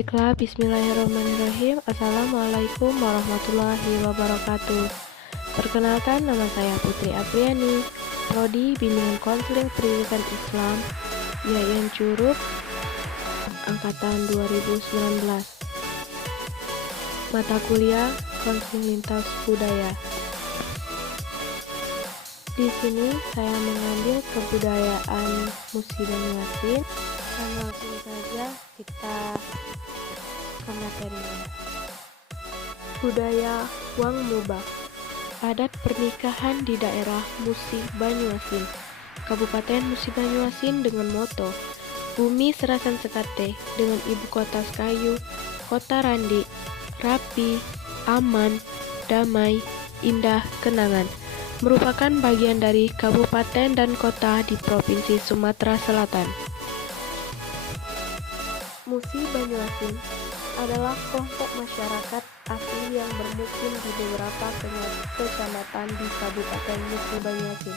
Baiklah, bismillahirrahmanirrahim. Assalamualaikum warahmatullahi wabarakatuh. Perkenalkan, nama saya Putri Apriani, Prodi Bimbingan Konseling Pendidikan Islam, IAIN Curug, Angkatan 2019. Mata kuliah Konseling Lintas Budaya. Di sini saya mengambil kebudayaan Musi Banyuasin, dan langsung saja kita ke materinya. Budaya Wang Mubak. Adat pernikahan di daerah Musi Banyuasin, Kabupaten Musi Banyuasin dengan moto Bumi Serasan Sekate dengan ibu kota Sekayu, kota Randi, rapi, aman, damai, indah, kenangan, merupakan bagian dari kabupaten dan kota di Provinsi Sumatera Selatan. Musi Banyuasin adalah kelompok masyarakat asli yang bermukim di beberapa kecamatan di Kabupaten Musi Banyuasin,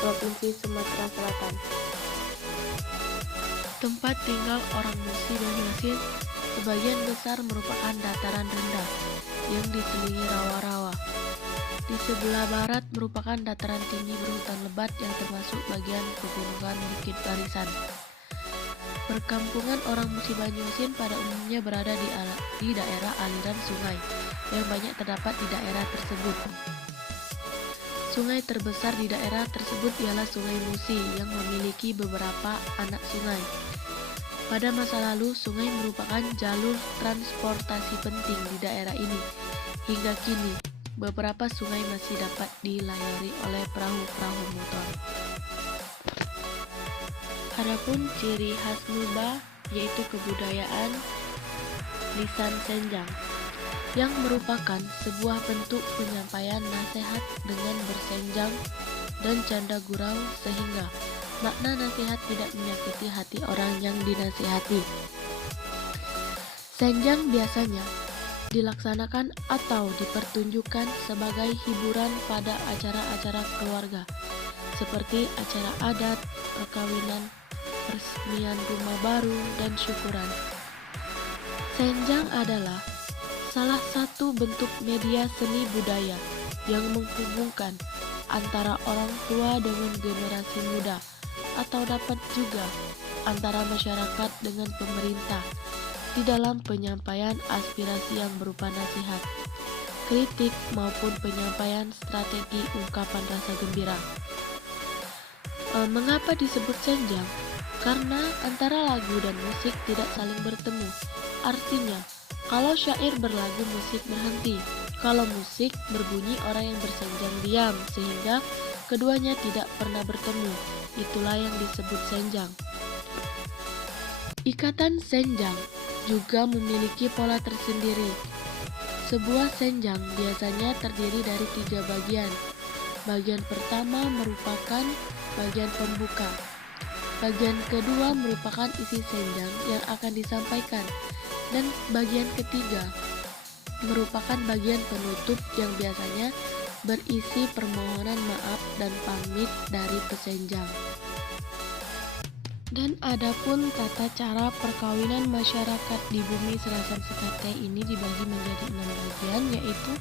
Provinsi Sumatera Selatan. Tempat tinggal orang Musi Banyuasin sebagian besar merupakan dataran rendah yang diselimuti rawa-rawa. Di sebelah barat merupakan dataran tinggi berhutan lebat yang termasuk bagian pegunungan Bukit Barisan. Perkampungan orang Musi Banyuasin pada umumnya berada di daerah aliran sungai yang banyak terdapat di daerah tersebut. Sungai terbesar di daerah tersebut ialah Sungai Musi yang memiliki beberapa anak sungai. Pada masa lalu, sungai merupakan jalur transportasi penting di daerah ini. Hingga kini, beberapa sungai masih dapat dilayari oleh perahu-perahu motor. Adapun ciri khas Mubak yaitu kebudayaan lisan senjang yang merupakan sebuah bentuk penyampaian nasihat dengan bersenjang dan canda gurau sehingga makna nasihat tidak menyakiti hati orang yang dinasihati. Senjang biasanya dilaksanakan atau dipertunjukkan sebagai hiburan pada acara-acara keluarga seperti acara adat, perkawinan, peresmian rumah baru, dan syukuran. Senjang adalah salah satu bentuk media seni budaya yang menghubungkan antara orang tua dengan generasi muda atau dapat juga antara masyarakat dengan pemerintah di dalam penyampaian aspirasi yang berupa nasihat, kritik maupun penyampaian strategi ungkapan rasa gembira. Mengapa disebut senjang? Karena antara lagu dan musik tidak saling bertemu. Artinya, kalau syair berlagu musik berhenti, kalau musik berbunyi orang yang bersenjang diam, sehingga keduanya tidak pernah bertemu. Itulah yang disebut senjang. Ikatan senjang juga memiliki pola tersendiri. Sebuah senjang biasanya terdiri dari 3 bagian. Bagian pertama merupakan bagian pembuka. Bagian kedua merupakan isi senjang yang akan disampaikan. Dan bagian ketiga merupakan bagian penutup yang biasanya berisi permohonan maaf dan pamit dari pesenjang. Dan adapun tata cara perkawinan masyarakat di Bumi Serasan Sekate ini dibagi menjadi 6 bagian, yaitu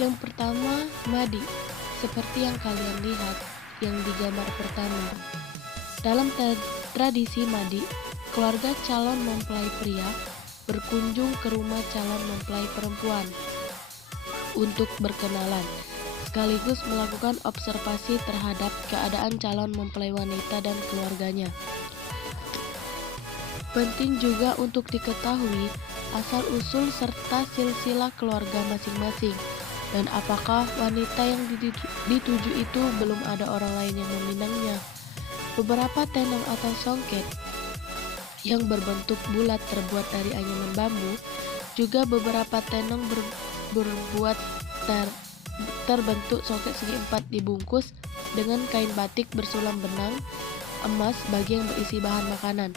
yang pertama madi, seperti yang kalian lihat yang di gambar pertama. Dalam tradisi madi, keluarga calon mempelai pria berkunjung ke rumah calon mempelai perempuan untuk berkenalan, sekaligus melakukan observasi terhadap keadaan calon mempelai wanita dan keluarganya. Penting juga untuk diketahui asal-usul serta silsilah keluarga masing-masing, dan apakah wanita yang dituju itu belum ada orang lain yang meminangnya. Beberapa tenang atau songket yang berbentuk bulat terbuat dari anyaman bambu, juga beberapa tenang berbuat terbentuk songket segi 4 dibungkus dengan kain batik bersulam benang emas bagi yang berisi bahan makanan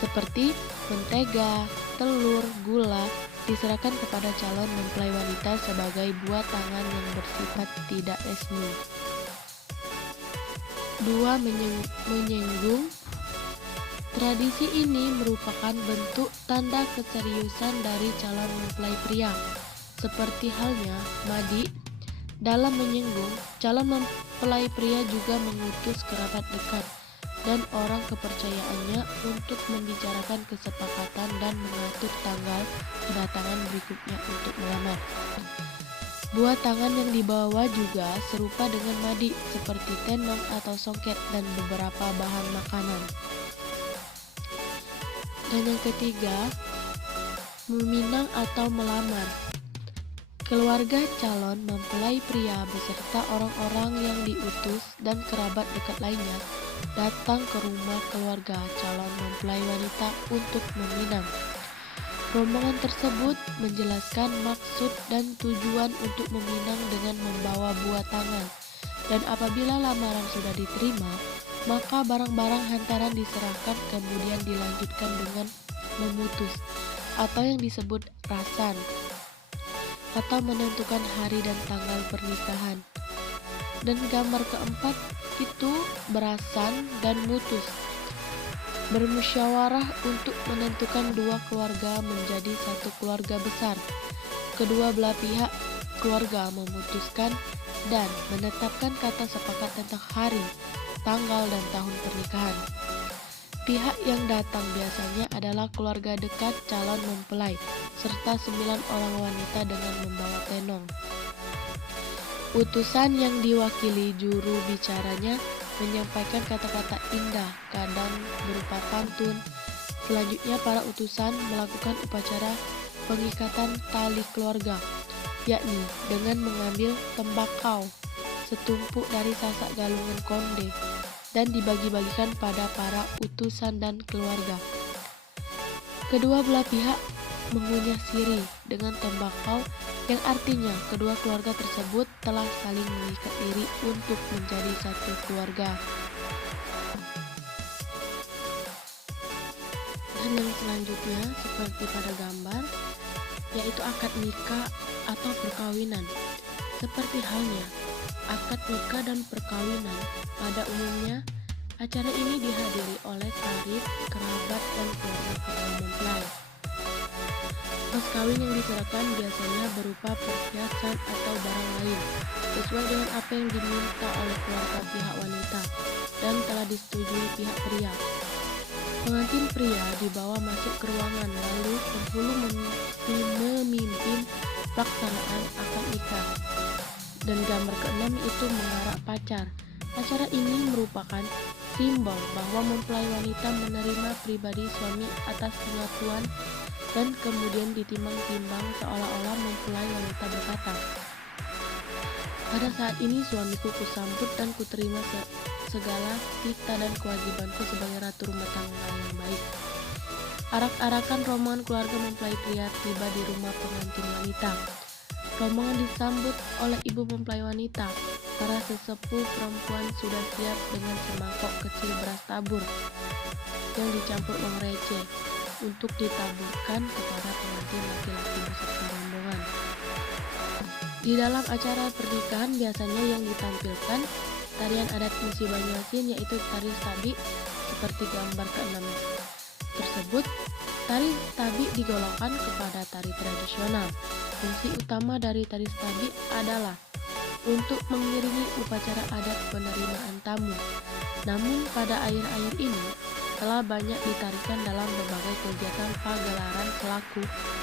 seperti mentega, telur, gula, diserahkan kepada calon mempelai wanita sebagai buah tangan yang bersifat tidak resmi. 2. Menyenggung Tradisi ini merupakan bentuk tanda keseriusan dari calon mempelai pria. Seperti halnya Madi, dalam menyinggung, calon mempelai pria juga mengutus kerabat dekat dan orang kepercayaannya untuk membicarakan kesepakatan dan mengatur tanggal kedatangan berikutnya untuk melamar. Buah tangan yang dibawa juga serupa dengan Madi, seperti tenong atau songket dan beberapa bahan makanan. Dan yang ketiga, meminang atau melamar. Keluarga calon mempelai pria beserta orang-orang yang diutus dan kerabat dekat lainnya datang ke rumah keluarga calon mempelai wanita untuk meminang. Rombongan tersebut menjelaskan maksud dan tujuan untuk meminang dengan membawa buah tangan. Dan apabila lamaran sudah diterima, maka barang-barang hantaran diserahkan, kemudian dilanjutkan dengan memutus atau yang disebut rasan, atau menentukan hari dan tanggal pernikahan. Dan gambar keempat itu berasan dan mutus, bermusyawarah untuk menentukan dua keluarga menjadi satu keluarga besar. Kedua belah pihak keluarga memutuskan dan menetapkan kata sepakat tentang hari, tanggal, dan tahun pernikahan. Pihak yang datang biasanya adalah keluarga dekat calon mempelai, serta 9 orang wanita dengan membawa tenong. Utusan yang diwakili juru bicaranya menyampaikan kata-kata indah, kadang berupa pantun. Selanjutnya para utusan melakukan upacara pengikatan tali keluarga, yakni dengan mengambil tembakau setumpuk dari sasak galungan konde dan dibagi-bagikan pada para utusan dan keluarga. Kedua belah pihak mengunyah sirih dengan tembakau, yang artinya kedua keluarga tersebut telah saling mengikat diri untuk menjadi satu keluarga. Dan yang selanjutnya seperti pada gambar, yaitu akad nikah atau perkawinan. Seperti halnya akad nikah dan perkawinan, pada umumnya acara ini dihadiri oleh karib, kerabat, dan keluarga calon mempelai. Mas kawin yang diserahkan biasanya berupa perhiasan atau barang lain, sesuai dengan apa yang diminta oleh keluarga pihak wanita dan telah disetujui pihak pria. Pengantin pria dibawa masuk ke ruangan, lalu penghulu memimpin pelaksanaan akad nikah. Dan gambar keenam itu mengarak pacar. Acara ini merupakan simbol bahwa mempelai wanita menerima pribadi suami atas pengakuan dan kemudian ditimbang-timbang seolah-olah mempelai wanita berkata, "Pada saat ini suamiku kusambut dan kuterima segala cita dan kewajibanku sebagai ratu rumah tangga yang baik." Arak-arakan rombongan keluarga mempelai pria tiba di rumah pengantin wanita. Rombongan disambut oleh ibu mempelai wanita. Para sesepuh perempuan sudah siap dengan semangkok kecil beras tabur yang dicampur uang receh untuk ditaburkan kepada pengantin laki-laki beserta rombongan. Di dalam acara pernikahan biasanya yang ditampilkan tarian adat musi Banyuasin, yaitu tari stabi seperti gambar ke-6 tersebut. Tari stabi digolongkan kepada tari tradisional. Fungsi utama dari tari stabi adalah untuk mengiringi upacara adat penerimaan tamu. Namun pada akhir-akhir ini telah banyak ditarikan dalam berbagai kegiatan pagelaran selaku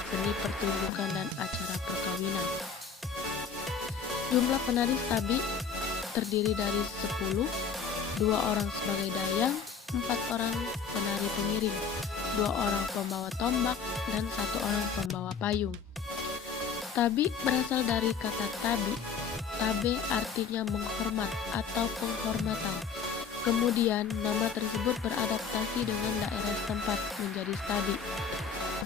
seni pertunjukan dan acara perkawinan. Jumlah penari stabi terdiri dari 10, 2 orang sebagai dayang, 4 orang penari pengiring, 2 orang pembawa tombak, dan 1 orang pembawa payung. Tabi berasal dari kata tabi. Tabe artinya menghormat atau penghormatan. Kemudian nama tersebut beradaptasi dengan daerah setempat menjadi stabi.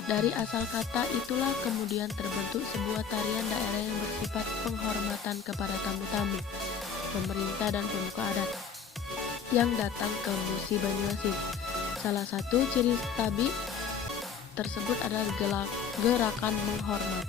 Dari asal kata itulah kemudian terbentuk sebuah tarian daerah yang bersifat penghormatan kepada tamu-tamu, pemerintah, dan pemuka adat yang datang ke Musi Banyuasin. Salah satu ciri stabi tersebut adalah gerakan menghormat.